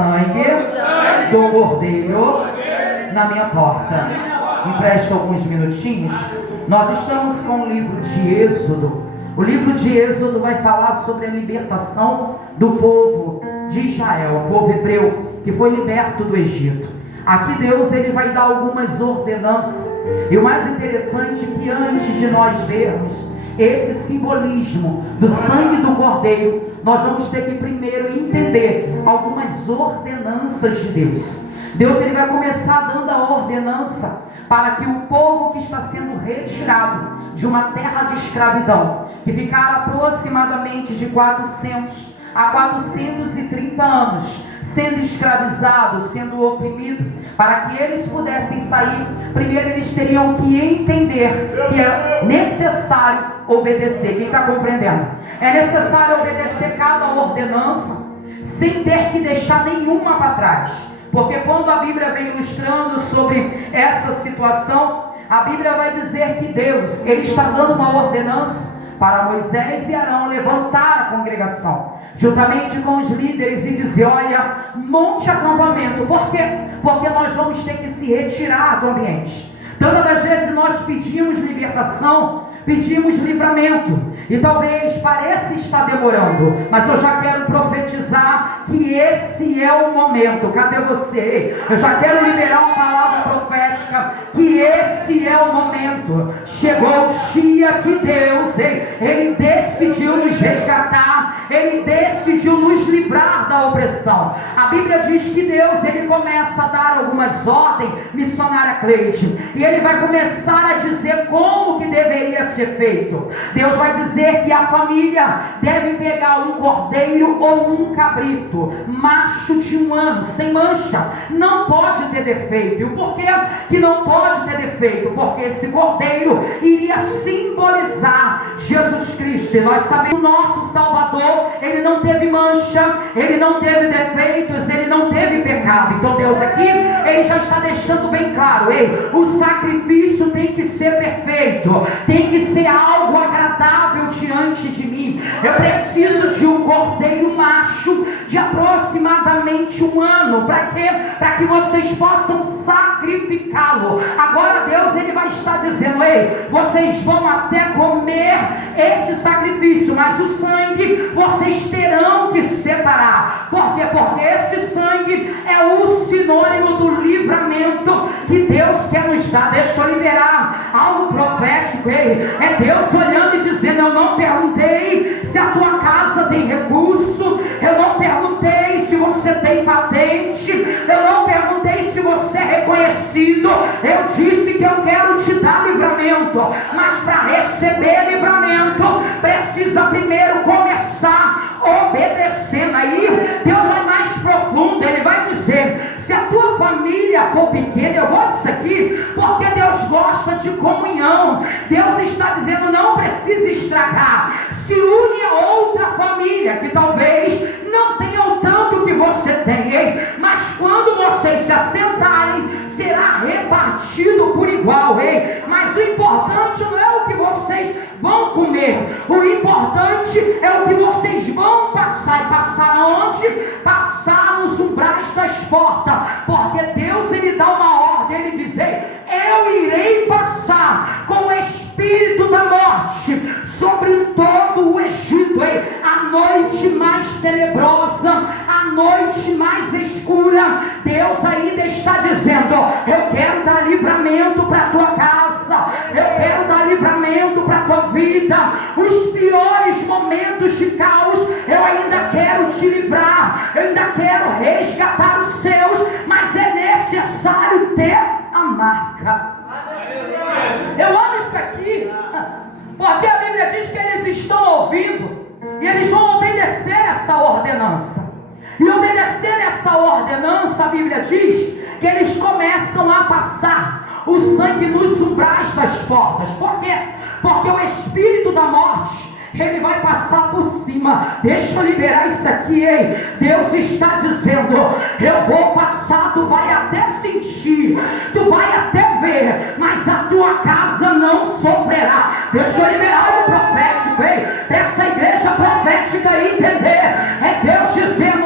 sangue do Cordeiro na minha porta. Me preste alguns minutinhos. Nós estamos com o livro de Êxodo. O livro de Êxodo vai falar sobre a libertação do povo de Israel, o povo hebreu, que foi liberto do Egito. Aqui Deus ele vai dar algumas ordenanças. E o mais interessante é que antes de nós vermos esse simbolismo do sangue do Cordeiro, nós vamos ter que primeiro entender algumas ordenanças de Deus. Deus ele vai começar dando a ordenança para que o povo que está sendo retirado de uma terra de escravidão, que ficara aproximadamente de 400 a 430 anos, sendo escravizado, sendo oprimido, para que eles pudessem sair, primeiro eles teriam que entender que é necessário obedecer. Quem está compreendendo? É necessário obedecer cada ordenança, sem ter que deixar nenhuma para trás. Porque quando a Bíblia vem ilustrando sobre essa situação, a Bíblia vai dizer que Deus, ele está dando uma ordenança para Moisés e Arão levantar a congregação, juntamente com os líderes, e dizer: olha, monte acampamento. Por quê? Porque nós vamos ter que se retirar do ambiente. Tantas das vezes nós pedimos libertação, pedimos livramento, e talvez pareça estar demorando, mas eu já quero profetizar que esse é o momento. Cadê você? Eu já quero liberar uma palavra profética, que esse é o momento. Chegou o dia que Deus, ele decidiu nos resgatar, ele decidiu nos livrar da opressão. A Bíblia diz que Deus, ele começa a dar algumas ordens, missionária Cleide, e ele vai começar a dizer como que deveria ser feito. Deus vai dizer que a família deve pegar um cordeiro ou um cabrito, macho de 1 ano, sem mancha, não pode ter defeito. E o porquê que não pode ter defeito? Porque esse cordeiro iria simbolizar Jesus Cristo, e nós sabemos que o nosso Salvador, ele não teve mancha, ele não teve defeitos, ele não teve pecado. Então Deus aqui, ele já está deixando bem claro: o sacrifício tem que ser perfeito, tem que ser algo agradável diante de mim. Eu preciso de um cordeiro macho de aproximadamente 1 ano. Para quê? Para que vocês possam sacrificá-lo. Agora Deus, ele vai estar dizendo: vocês vão até comer esse sacrifício, mas o sangue vocês terão que separar. Por quê? Porque esse sangue é o sinônimo do livramento que Deus quer nos dar. Deixa eu liberar algo profético. É Deus olhando e dizendo: eu não perguntei se a tua casa tem recurso, eu não perguntei se você tem patente, eu não perguntei se você é reconhecido. Eu disse que eu quero te dar livramento, mas para receber livramento precisa primeiro começar obedecendo. Aí Deus vai mais profundo, ele vai dizer: se a tua família for pequena, eu gosto disso aqui, porque Deus gosta de comunhão. Deus está dizendo: não precisa estragar, se une a outra família que talvez não tenha o tanto que você tem, mas quando vocês se assentarem, será repartido por igual. Mas o importante não é o que vocês vão comer, o importante é o que vocês vão passar. E passar aonde? Passar nos umbrais das portas, porque Deus, ele dá uma ordem, ele diz: eu irei passar com o espírito da morte sobre todo o Egito. A noite mais tenebrosa, a noite mais escura, Deus ainda está dizendo: eu quero dar livramento para a tua casa, eu quero dar livramento para a tua vida. Os piores momentos de caos, eu ainda quero te livrar, eu ainda quero resgatar os seus, mas é necessário ter a marca. Eu amo isso aqui, porque a Bíblia diz que eles estão ouvindo e eles vão obedecer essa ordenança. E obedecer essa ordenança, a Bíblia diz que eles começam a passar o sangue nos umbrais das portas. Por quê? Porque o espírito da morte, ele vai passar por cima. Deixa eu liberar isso aqui, Deus está dizendo: eu vou passar, tu vai até sentir, tu vai até ver, mas a tua casa não sofrerá. Deixa eu liberar o profético, essa igreja profética entender. É Deus dizendo: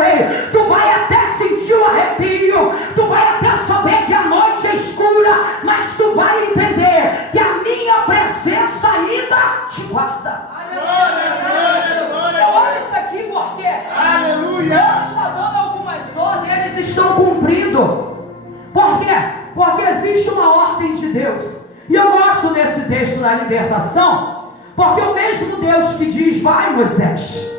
tu vai até sentir tu vai entender que a minha presença ainda te guarda. Eu olho isso aqui porque Deus está dando algumas ordens, eles estão cumprindo. Por quê? Porque existe uma ordem de Deus. E eu gosto desse texto da libertação, porque o mesmo Deus que diz: vai, Moisés,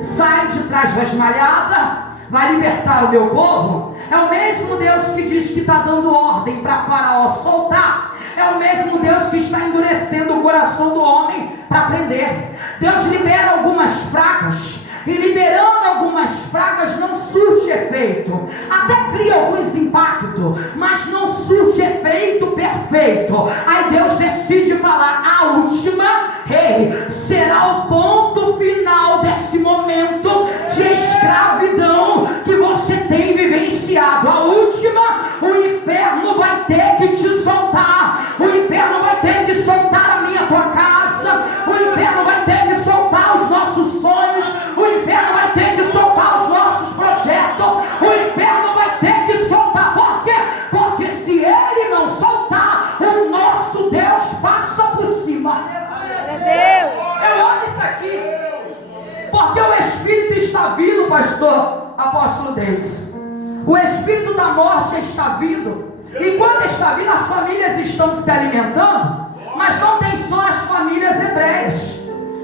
sai de trás das malhadas, vai libertar o meu povo, é o mesmo Deus que diz que está dando ordem para Faraó soltar. É o mesmo Deus que está endurecendo o coração do homem para prender. Deus libera algumas pragas, e liberando algumas pragas não surte efeito, até cria alguns impactos, mas não surte efeito perfeito. Aí Deus decide falar: a última, será o ponto final desse momento de escravidão que você tem vivenciado. A última, o inferno vai ter que te soltar, o inferno vai ter que soltar a minha tua casa, o inferno vai ter que soltar os nossos sonhos, o inferno vai ter que soltar os nossos projetos, o inferno vai ter que soltar. Por quê? Porque se ele não soltar, o nosso Deus passa por cima. Eu olho isso aqui, porque o Espírito está vindo, pastor, apóstolo Deus. O Espírito da morte está vindo. E quando está vindo, as famílias estão se alimentando, mas não tem só as famílias hebreias,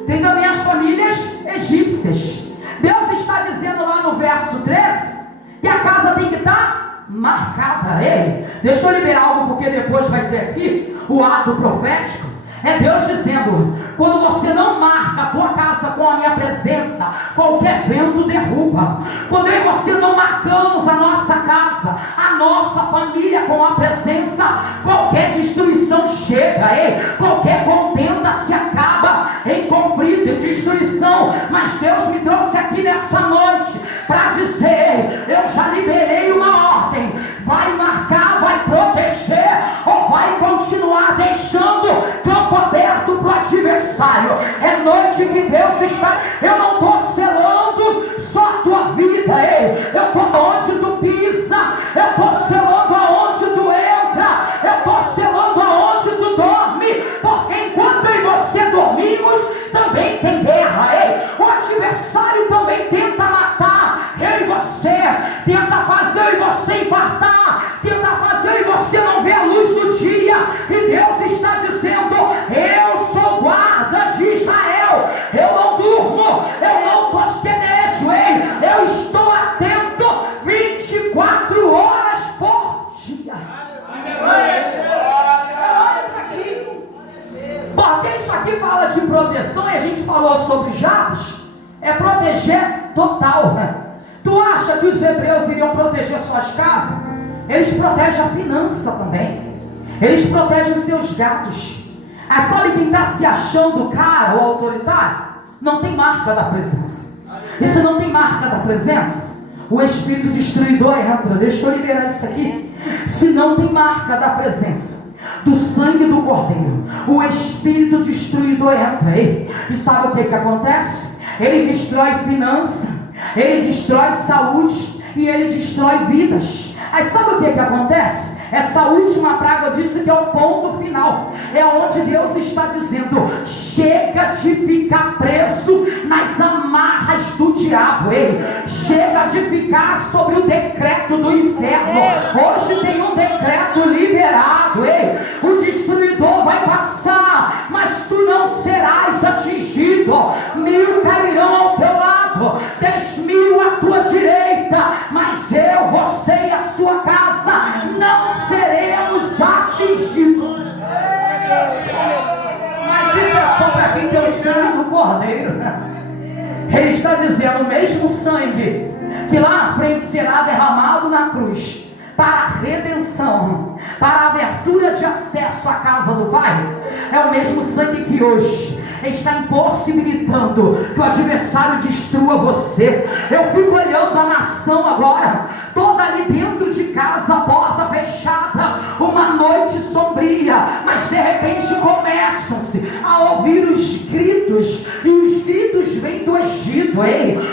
tem também as famílias egípcias. Deus está dizendo lá no verso 13 que a casa tem que estar marcada. Ei, deixa eu liberar algo, porque depois vai ter aqui o ato profético. É Deus dizendo: quando você não marca a tua casa com a minha presença, qualquer vento derruba. Quando eu e você não marcamos a nossa casa, a nossa família com a presença, qualquer destruição chega, qualquer contenda se acaba em conflito e destruição. Mas Deus me trouxe aqui nessa noite para dizer: eu já liberei uma ordem. Vai marcar, vai proteger, ou vai continuar deixando campo aberto para o adversário? É noite que Deus está. Eu não estou selando só a tua vida, eu estou onde tu pisa, eu estou selando aonde tu entra, eu estou selando aonde tu dorme, porque enquanto eu e você dormimos, também tem guerra. O adversário também tenta matar eu e você, tenta fazer eu e você infartar, tenta fazer eu e você não ver a luz do dia. E Deus está dizendo: eu sou guarda de Israel, eu não durmo, eu não postenejo, eu estou atento 24 horas por dia. Olha isso aqui, porque isso aqui fala de proteção, e a gente falou sobre Jabes, é proteger total. Tu acha que os hebreus iriam proteger suas casas? Eles protegem a finança também, eles protegem os seus gatos. Sabe quem está se achando cara ou autoritário? Não tem marca da presença. E se não tem marca da presença, o espírito destruidor entra. Deixa eu liberar isso aqui. Se não tem marca da presença, do sangue do cordeiro, o espírito destruidor entra. E sabe o que acontece? Ele destrói finança, ele destrói saúde e ele destrói vidas. Aí sabe o que acontece? Essa última praga, eu disse que é o ponto final, é onde Deus está dizendo: chega de ficar preso nas amarras do diabo, chega de ficar sobre o decreto do inferno. Hoje tem um decreto liberado, o destruidor vai passar, mas tu não serás atingido. 1000 cairão ao teu lado, 10.000 à tua direita, mas eu, você e a sua casa não seremos atingidos. Mas isso é só para quem tem o sangue do cordeiro. Ele está dizendo: o mesmo sangue que lá na frente será derramado na cruz para a redenção, para a abertura de acesso à casa do Pai, é o mesmo sangue que hoje está impossibilitando que o adversário destrua você. Eu fico olhando a nação agora, toda ali dentro de casa, porta fechada, uma noite sombria, mas de repente começam-se a ouvir os gritos, e os gritos vêm do Egito,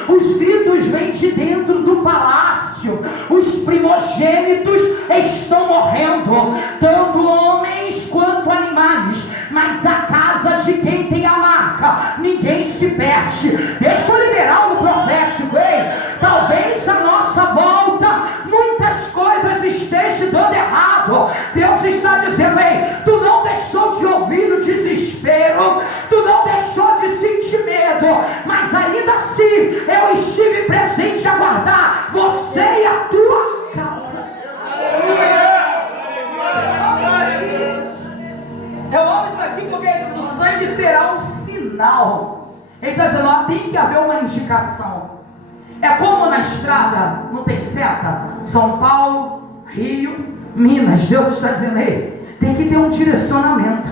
os gritos vêm de dentro do palácio, os primogênitos estão morrendo, tanto homens quanto animais, mas a casa de quem tem a marca, ninguém se perde. Deixa eu liberar o profético, hein? Talvez a nossa volta, muitas coisas estejam dando errado. Deus está dizendo, ei, tu não deixou de ouvir o desespero, tu não deixou de sentir medo, mas ainda assim eu estive presente a guardar você e a tua casa. Eu amo isso aqui porque o sangue será um sinal. Ele está dizendo, ó, tem que haver uma indicação. É como na estrada, não tem seta? São Paulo, Rio, Minas. Deus está dizendo, ei, tem que ter um direcionamento.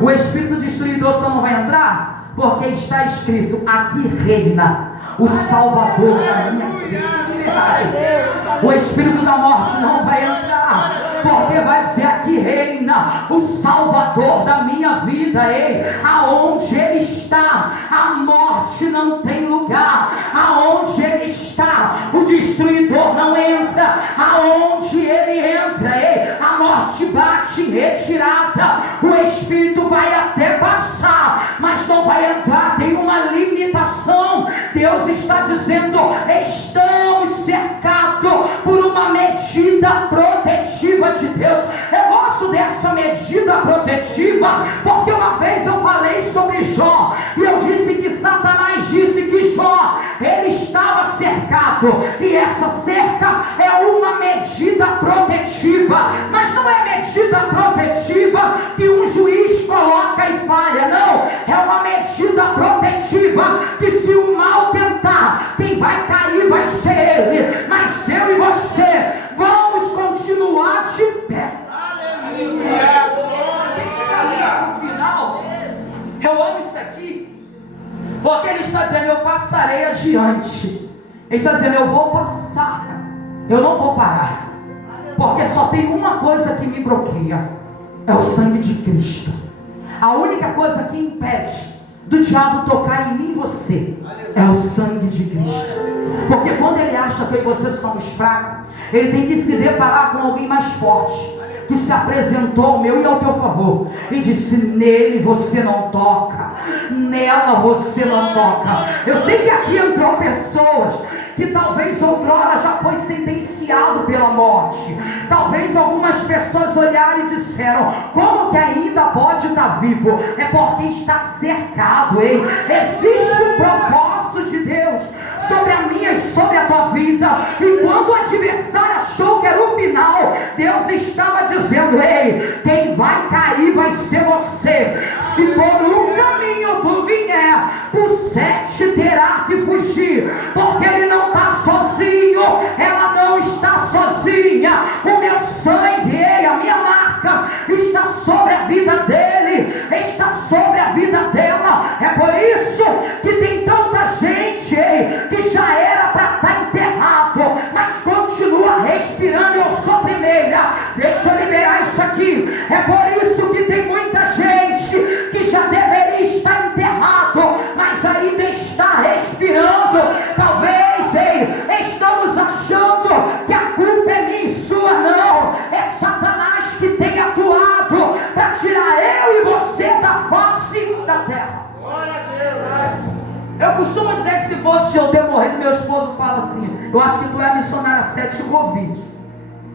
O espírito destruidor só não vai entrar porque está escrito, aqui reina o Salvador da minha vida. O espírito da morte não vai entrar, porque vai dizer, aqui reina o Salvador da minha vida. Ei, aonde ele está, a morte não tem lugar. Aonde ele está, o destruidor não entra. Aonde ele entra, ei, a morte bate em retirada. O espírito vai até passar, mas não vai entrar. Tem uma limitação. Deus está dizendo, estamos cercados por uma medida protetiva de Deus. Eu gosto dessa medida protetiva, porque uma vez eu falei sobre Jó, e eu disse que Satanás disse que Jó, ele estava cercado, e essa cerca é uma medida protetiva, mas não é medida protetiva que um juiz coloca e falha, não, é uma medida protetiva, que se o mal tentar, quem vai cair vai ser ele, mas eu e você vamos continuar de pé. Aleluia! A gente caminha no final. Eu amo isso aqui, porque ele está dizendo, eu passarei adiante. Ele está dizendo, eu vou passar, eu não vou parar, porque só tem uma coisa que me bloqueia, é o sangue de Cristo. A única coisa que impede do diabo tocar em mim e você é o sangue de Cristo. Porque quando ele acha que eu e você somos fracos, ele tem que se deparar com alguém mais forte, que se apresentou ao meu e ao teu favor, e disse, nele você não toca, nela você não toca. Eu sei que aqui entrou pessoas que talvez outrora já foi sentenciado pela morte. Talvez algumas pessoas olharam e disseram, como que ainda pode estar vivo? É porque está cercado, hein? Existe um propósito de Deus sobre a minha e sobre a tua vida. E quando o adversário achou que era o final, Deus estava dizendo, ei, quem vai cair vai ser você. Se por um caminho tu vier, por 7 terá que fugir, porque ele não está sozinho, ela não está sozinha. O meu sangue, ei, a minha marca está sobre a vida dele, está sobre a vida dela. É por isso que tem tanta gente, ei, que já era para estar enterrado, mas continua respirando. Eu sou a primeira, deixa eu liberar isso aqui. É por isso que tem muita gente que já deveria estar enterrado, mas ainda está respirando. Talvez, ei, estamos achando que a culpa é minha e sua, não. É Satanás que tem atuado para tirar eu e você da face da terra. Glória a Deus. Eu costumo dizer que se fosse eu ter morrido, meu esposo fala assim, eu acho que tu é missionária 7 de Covid,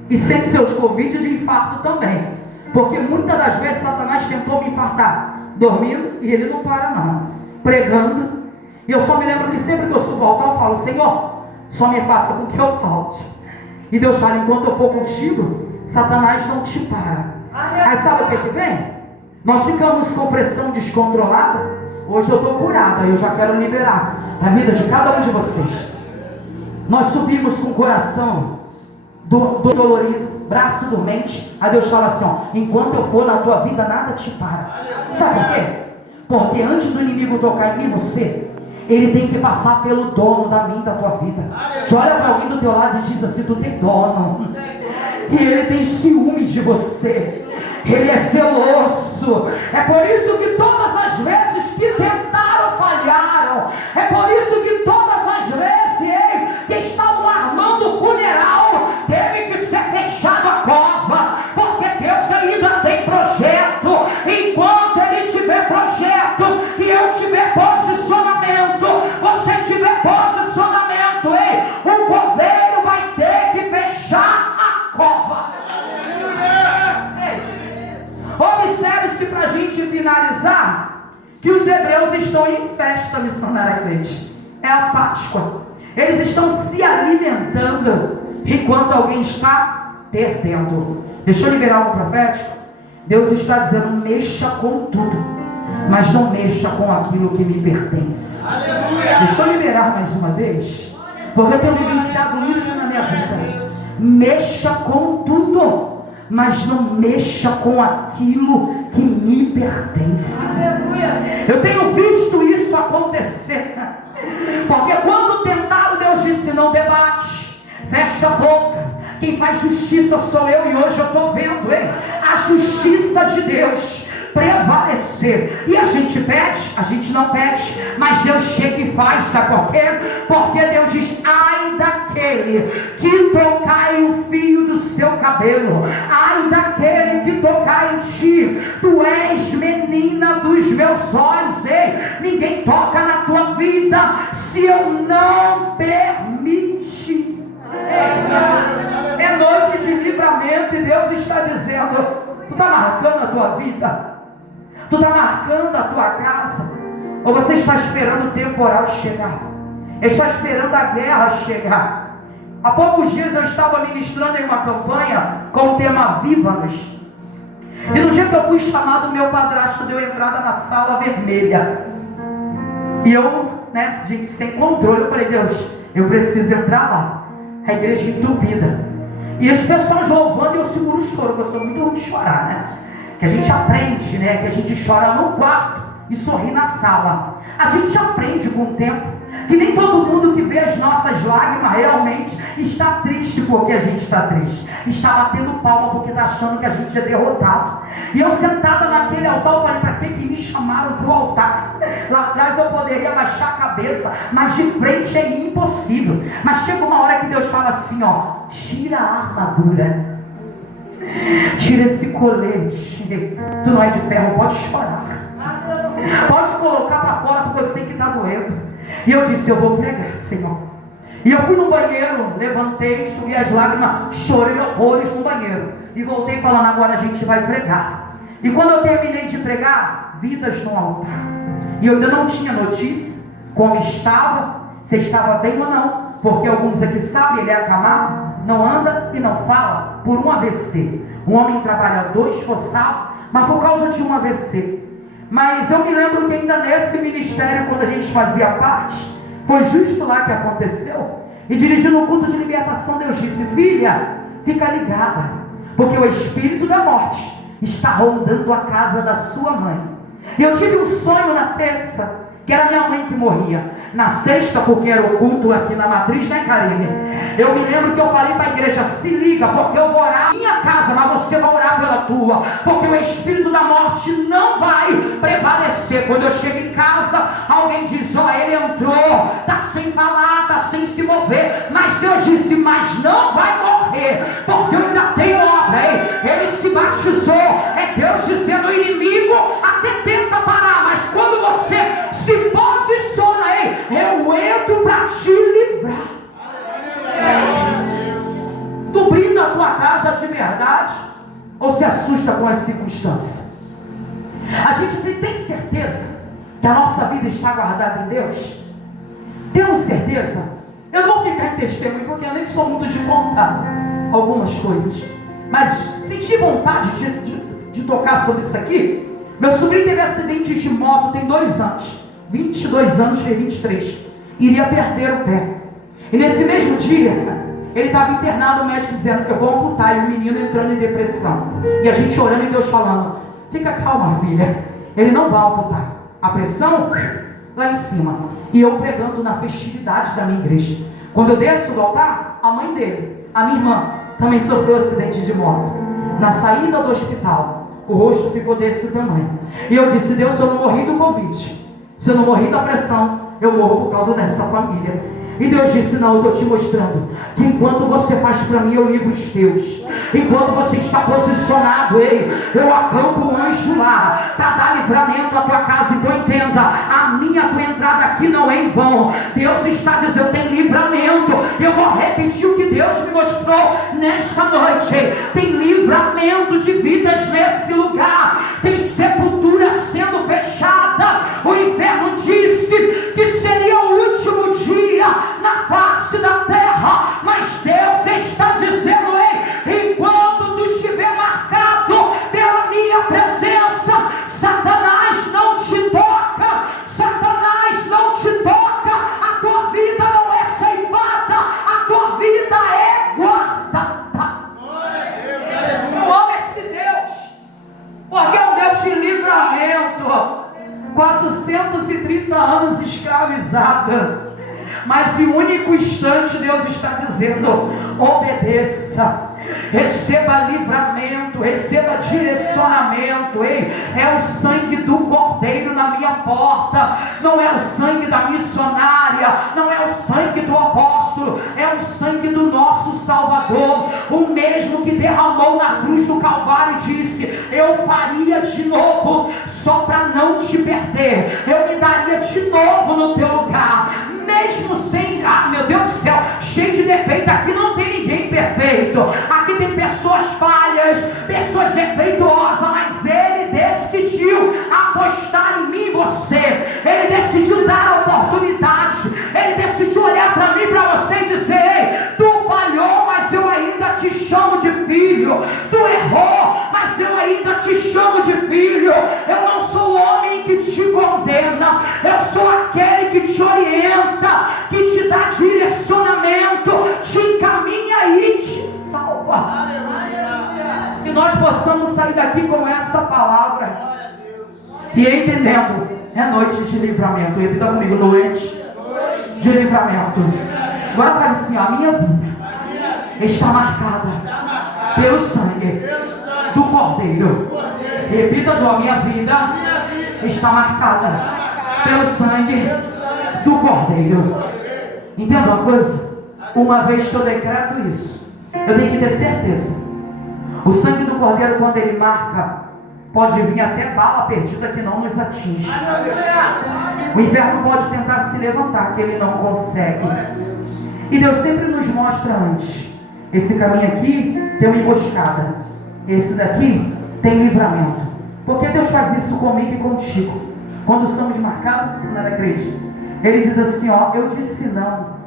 e sem seus Covid de infarto também, porque muitas das vezes Satanás tentou me infartar dormindo, e ele não para não, pregando. E eu só me lembro que sempre que eu subo ao altar eu falo, Senhor, só me faça com que eu volte. E Deus fala, enquanto eu for contigo, Satanás não te para. Aí sabe o que vem? Nós ficamos com pressão descontrolada. Hoje eu estou curada, eu já quero liberar a vida de cada um de vocês. Nós subimos com o coração dolorido, braço dormente. Aí Deus fala assim, ó, enquanto eu for na tua vida, nada te para. Sabe por quê? Porque antes do inimigo tocar em mim, você, ele tem que passar pelo dono da minha, da tua vida. Te olha para alguém do teu lado e diz assim, tu tem dono. E ele tem ciúme de você. Ele é zeloso. É por isso que todas as vezes que tentaram, falharam. É por isso que todas as vezes que estavam armando o funeral, que os hebreus estão em festa missionária crente. É a Páscoa. Eles estão se alimentando enquanto alguém está perdendo. Deixa eu liberar algo profético. Deus está dizendo: mexa com tudo, mas não mexa com aquilo que me pertence. Aleluia. Deixa eu liberar mais uma vez, porque eu tenho vivenciado isso na minha vida. Mexa com tudo, mas não mexa com aquilo que me pertence. Aleluia. Eu tenho visto isso acontecer, porque quando tentaram, Deus disse: não debate, fecha a boca. Quem faz justiça sou eu, e hoje eu estou vendo, hein? A justiça de Deus prevalecer. E a gente pede? A gente não pede, mas Deus chega e faz. Sabe por quê? Porque Deus diz: ai daquele que tocar o fio do seu cabelo, ai daquele que tocar em ti. Tu és menina dos meus olhos. Ei, ninguém toca na tua vida se eu não permitir. É noite de livramento, e Deus está dizendo: tu está marcando a tua vida, tu está marcando a tua casa, ou você está esperando o temporal chegar, está esperando a guerra chegar? Há poucos dias eu estava ministrando em uma campanha com o tema Viva-nos, e no dia que eu fui chamado, meu padrasto deu entrada na sala vermelha, e eu, gente, sem controle, eu falei: Deus, eu preciso entrar lá. A igreja entupida, e as pessoas louvando, e eu seguro o choro, porque eu sou muito ruim de chorar, que a gente aprende, que a gente chora no quarto e sorri na sala. A gente aprende com o tempo que nem todo mundo que vê as nossas lágrimas realmente está triste porque a gente está triste, está batendo palma porque está achando que a gente é derrotado. E eu sentada naquele altar, eu falei: para que me chamaram para o altar? Lá atrás eu poderia baixar a cabeça, mas de frente é impossível. Mas chega uma hora que Deus fala assim: tira a armadura, tira esse colete, tu não é de ferro, pode chorar, pode colocar para fora, porque eu sei que está doendo. E eu disse: eu vou pregar, Senhor. E eu fui no banheiro, levantei, enxuguei as lágrimas, chorei horrores no banheiro, e voltei falando: agora a gente vai pregar. E quando eu terminei de pregar, vidas no altar, e eu ainda não tinha notícia como estava, se estava bem ou não, porque alguns aqui sabem, ele é acamado, não anda e não fala, por um AVC. Um homem trabalhador, esforçado, mas por causa de um AVC. Mas eu me lembro que ainda nesse ministério, quando a gente fazia parte, foi justo lá que aconteceu. E dirigindo o culto de libertação, Deus disse: filha, fica ligada, porque o espírito da morte está rondando a casa da sua mãe. E eu tive um sonho na terça, que era minha mãe que morria. Na sexta, porque era o culto aqui na matriz, Karine? Eu me lembro que eu falei para a igreja: se liga, porque eu vou orar na minha casa, mas você vai orar pela tua, porque o espírito da morte não vai prevalecer. Quando eu chego em casa, alguém diz: ele entrou, está sem falar, está sem se mover, mas Deus disse: mas não vai morrer, porque eu ainda tenho obra. Ele se batizou. É Deus dizendo: o inimigo até tenta parar, mas quando você se posiciona, eu entro para te livrar. Tu brinda a tua casa de verdade, ou se assusta com as circunstâncias? A gente tem certeza que a nossa vida está guardada em Deus? Temos certeza? Eu não vou ficar em testemunho, porque eu nem sou muito de contar algumas coisas, mas senti vontade de tocar sobre isso aqui. Meu sobrinho teve acidente de moto tem 2 anos, 22 anos, fez 23, iria perder o pé. E nesse mesmo dia, ele estava internado, o médico dizendo: eu vou amputar, e o menino entrando em depressão. E a gente orando e Deus falando: fica calma, filha, ele não vai amputar. A pressão lá em cima. E eu pregando na festividade da minha igreja. Quando eu desço do altar, a mãe dele, a minha irmã, também sofreu acidente de moto. Na saída do hospital, o rosto ficou desse tamanho. E eu disse: Deus, se eu não morri do Covid, se eu não morri da pressão, eu morro por causa dessa família. E Deus disse: não, eu estou te mostrando que enquanto você faz para mim, eu livro os teus. Enquanto você está posicionado, eu acampo um anjo lá para dar livramento à tua casa. Então entenda, a tua entrada aqui não é em vão. Deus está dizendo: tem livramento. Eu vou repetir o que Deus me mostrou nesta noite. Tem livramento de vidas nesse lugar. Tem sepultura sendo fechada. O inferno disse que seria o último dia na face da terra, mas Deus está dizendo: ei, enquanto tu estiver marcado pela minha presença, Satanás não te toca, Satanás não te toca, a tua vida não é ceifada, a tua vida é guardada. Eu amo esse Deus, porque é um Deus de livramento. 430 anos escravizada, mas em um único instante Deus está dizendo: obedeça, receba livramento, receba direcionamento. Ei, é o sangue do Cordeiro na minha porta, não é o sangue da missionária, não é o sangue do apóstolo, é o sangue do nosso Salvador, o mesmo que derramou na cruz do Calvário e disse: eu faria de novo, só para não te perder, eu me daria de novo no teu lugar, mesmo sem, meu Deus do céu, cheio de defeito. Aqui não tem ninguém perfeito, aqui tem pessoas falhas, pessoas defeituosas, mas Ele decidiu apostar em mim e você, Ele decidiu dar oportunidade, Ele decidiu olhar para mim e para você e dizer: ei, tu falhou, mas eu ainda te chamo de filho, tu errou, mas eu ainda te chamo de filho. Eu não sou o homem que te condena, eu sou aquele que te orienta, que te dá direcionamento, te encaminha e te salva. Que nós possamos sair daqui com essa palavra e entendendo: é noite de livramento. Repita comigo: noite de livramento. Agora faz assim: a minha vida está marcada pelo sangue do Cordeiro. Repita, João: a minha vida está marcada pelo sangue do Cordeiro. Entenda uma coisa: uma vez que eu decreto isso, eu tenho que ter certeza. O sangue do Cordeiro, quando ele marca, pode vir até bala perdida que não nos atinge. O inferno pode tentar se levantar, que ele não consegue. E Deus sempre nos mostra antes: esse caminho aqui tem uma emboscada, esse daqui tem livramento. Porque Deus faz isso comigo e contigo. Quando somos marcados, se não acredita, Ele diz assim: ó, eu disse não.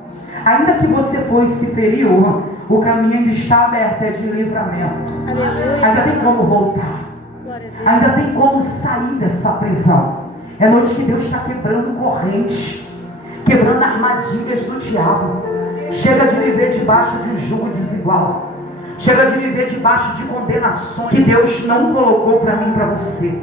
Ainda que você fosse inferior, o caminho ainda está aberto, é de livramento. Ainda tem como voltar, ainda tem como sair dessa prisão. É noite que Deus está quebrando correntes, quebrando armadilhas do diabo. Chega de viver debaixo de um jugo desigual, chega de viver debaixo de condenações que Deus não colocou para mim e para você.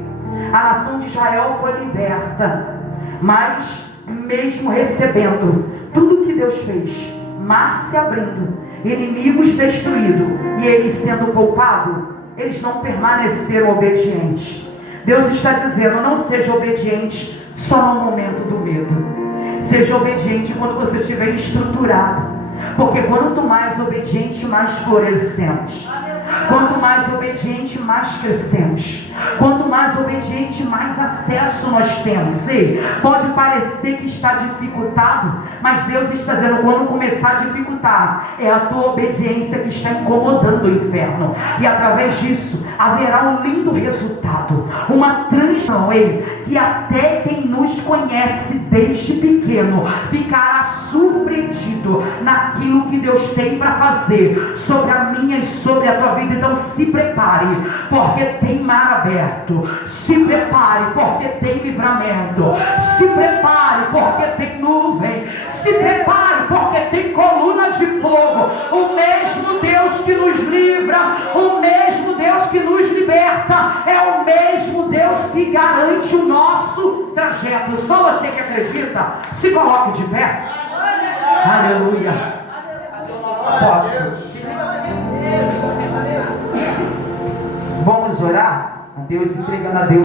A nação de Israel foi liberta, mas mesmo recebendo tudo que Deus fez, mar se abrindo, inimigos destruídos e eles sendo poupados, eles não permaneceram obedientes. Deus está dizendo: não seja obediente só no momento do medo, seja obediente quando você estiver estruturado, porque quanto mais obediente, mais florescemos. Quanto mais obediente, mais crescemos. Quanto mais obediente, mais acesso nós temos. Ei, pode parecer que está dificultado, mas Deus está dizendo: quando começar a dificultar, é a tua obediência que está incomodando o inferno. E através disso, haverá um lindo resultado, uma transição, ei, que até quem nos conhece desde pequeno ficará surpreendido naquilo que Deus tem para fazer sobre a minha e sobre a tua vida. Então se prepare, porque tem mar aberto. Se prepare, porque tem livramento. Se prepare, porque tem nuvem. Se prepare, porque tem coluna de fogo. O mesmo Deus que nos livra, o mesmo Deus que nos liberta, é o mesmo Deus que garante o nosso trajeto. Só você que acredita, se coloque de pé. Aleluia. Apóstolo, vamos orar a Deus, entregando a Deus